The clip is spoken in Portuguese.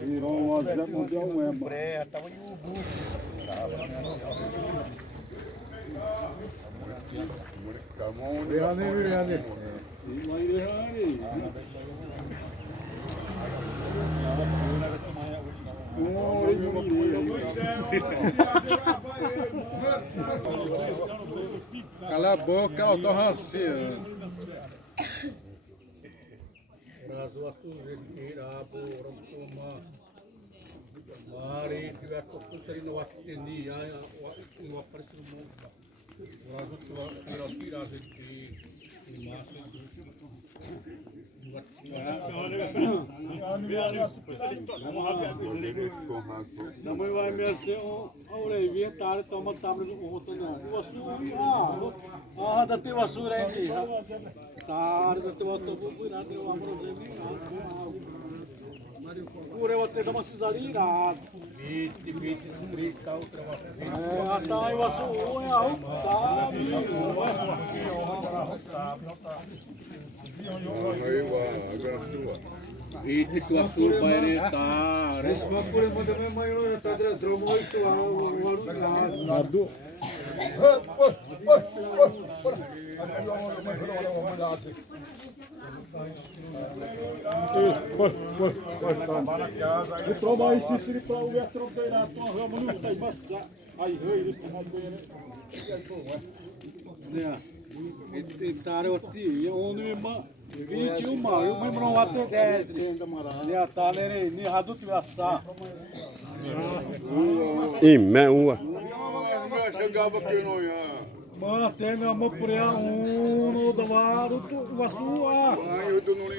Virou um Zé Mundial mesmo. Tava em Ubu. Rehane. Cala a boca, eu tô rancinho. Mari tiver fokusari no ateni ya o aparecer no mundo. O lado tu tirar de não vai me ser olha inventar toma tablet do outro não o açúcar da teu açúcar aí tar da teu outro buira teu amor pure o teu mas zarira bit trica outra vez tá eu açúcar Iti suasur bayretar. Resma pure madame mayo tadra dromo itu Nadu. Troma esse se para o metro beira tua ramo no tá passa. Aí rei tomar banho. Né? Esse taroti onde 21 mal, eu me não até 10 né tá né ni hadu tu assa Imeua. chegava aqui não ia mantém a mão por aí no do lado tu vassoura Eu tô no